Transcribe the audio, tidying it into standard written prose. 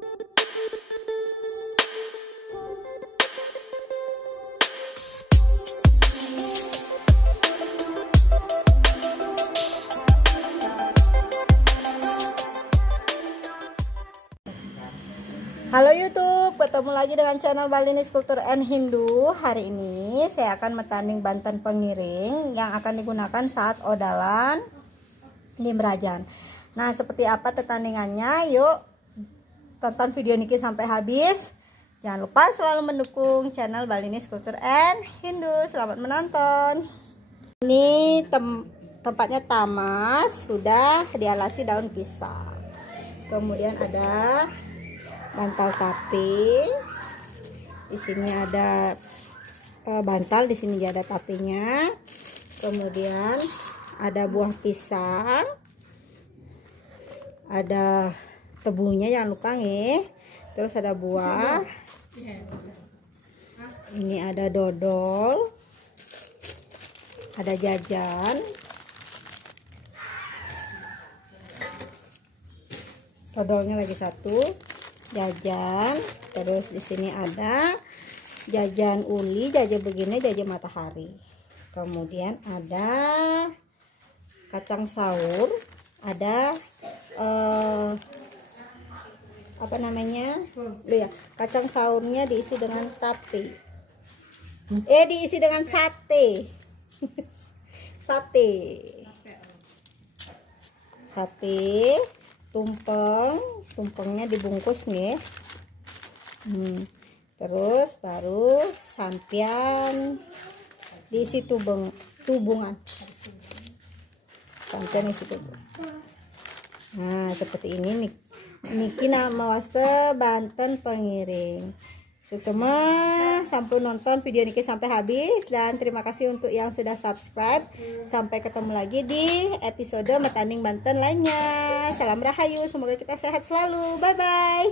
Halo YouTube, ketemu lagi dengan channel Balinis Kultur and Hindu. Hari ini saya akan metanding banten pengiring yang akan digunakan saat odalan di Merajan. Nah, seperti apa tetandingannya? Yuk tonton video Niki sampai habis. Jangan lupa selalu mendukung channel Balinis Kultur and Hindu. Selamat menonton. Ini tempatnya tamas, sudah dialasi daun pisang. Kemudian ada bantal tape. Di sini ada bantal, di sini ada tapenya. Kemudian ada buah pisang, ada tebunya jangan lupa nih. Terus ada buah. Ini ada dodol, ada jajan. Dodolnya lagi satu. Jajan, terus di sini ada jajan uli, jajan begini, jajan matahari. Kemudian ada kacang saur, ada apa namanya? Ya, kacang saurnya diisi dengan tape. Diisi dengan sate. Sate, tumpengnya dibungkus nih. Terus baru sampian diisi tubungan. Sampian isi tubung. Nah, seperti ini nih. Niki nama waste Banten pengiring. Semua sampun nonton video Niki sampai habis, dan terima kasih untuk yang sudah subscribe. Sampai ketemu lagi di episode metanding Banten lainnya. Salam rahayu, semoga kita sehat selalu. Bye bye.